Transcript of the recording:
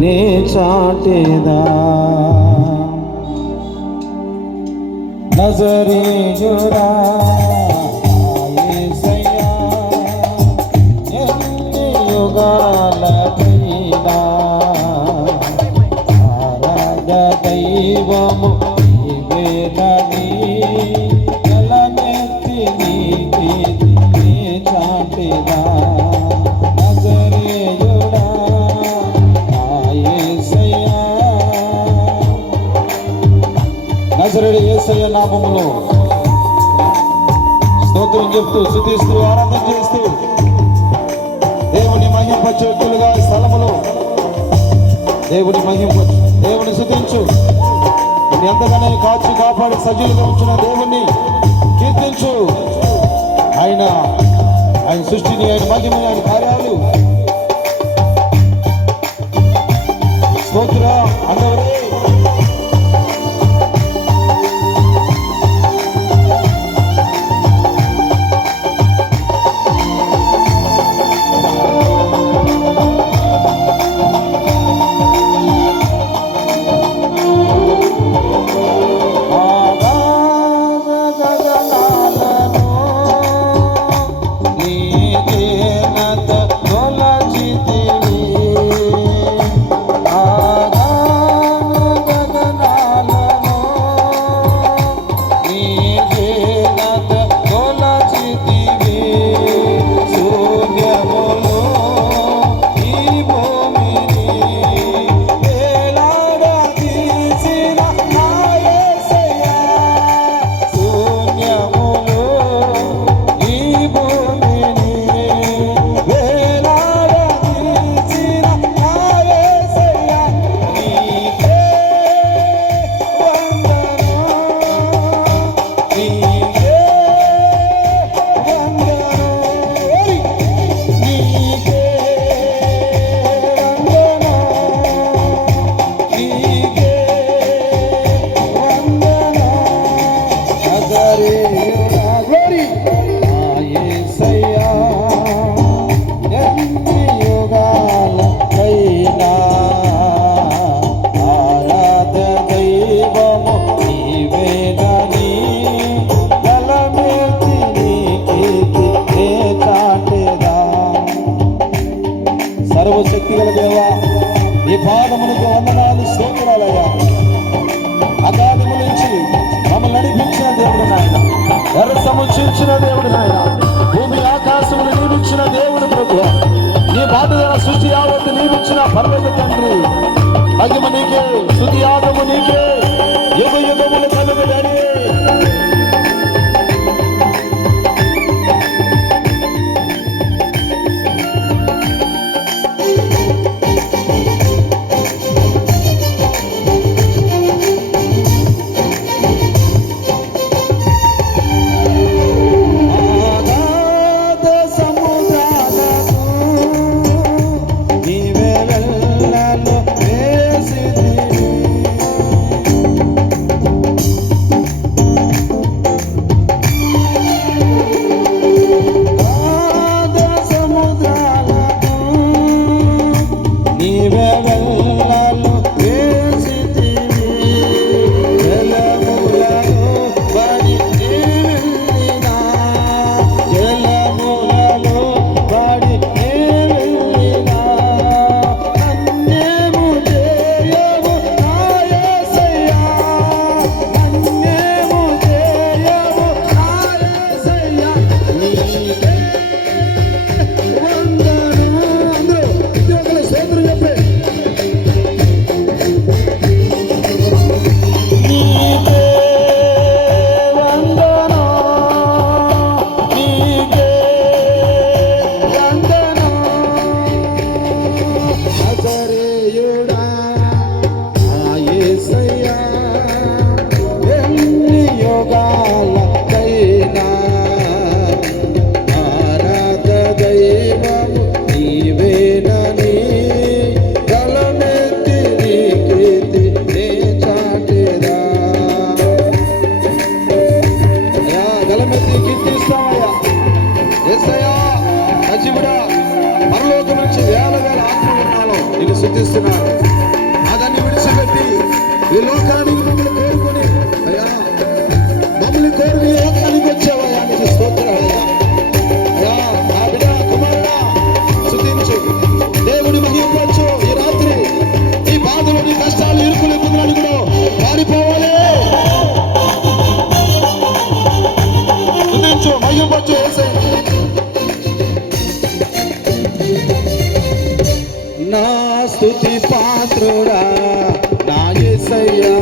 నే చాటేదా నజరేయుడా యేసయ్యా ఎన్ని యుగాలకైనా ఆరాధ దైవము నీవేనని ఎలమెత్తి నీ కీర్తి నే చాటెదా నజరేయుడా యేసయ్యా నజరేయుడు యేసయ్య నామములో స్తోత్రం చెప్తూ స్తుతిస్తూ ఆరాధన చేస్తూ దేవుని మహింపచేతులుగా స్థలములో దేవుని దేవుని స్తుతించు. ఎంతగానో కాచి కాపాడి సజీలుగా ఉంచిన దేవుణ్ణి కీర్తించు. ఆయన సృష్టిని, ఆయన మహిమని, ఆయన కార్యాలు స్తోత్ర అందరూ సర్వశక్తి గల దేవా, ఈ పాదములకు వందనాలు, స్తోత్రాలయ్యా. అగాధము నుంచి మమ్మల్ని నడిపించిన దేవుడు నాయన, ఎర్ర సముచించిన దేవుడు నాయన, భూమి ఆకాశములు నీవిచ్చిన దేవుడు ప్రభువా, నీ బాధల సృష్టి యావత్తు నీవిచ్చిన పరలోక తండ్రి, మహిమ నీకే, స్తుతి యాగము నీకే, యుగ యుగములు కలుగుదడి. ప్రేమిస్తున్నాడు. అతన్ని విడిచిపెట్టి ఈ లోకానికి మమ్మల్ని కోరుకొని అయ్యా మమ్మల్ని కోరుకుని ఈ లోకానికి వచ్చావయ్యా, నీకు స్తోత్రాలయ్యా. అయ్యా నా బిడ్డ కుమారుడా స్తుతించు, దేవుని మహిమపరచు. ఈ రాత్రి ఈ బాధలు, నీ కష్టాలు, ఇరుకులు, ఇబ్బందులు కూడా పారిపోవాలి. స్తుతించు, మహిమపరచు యేసయ్యా. నా స్తుతి పాత్రుడా నా యేసయ్యా,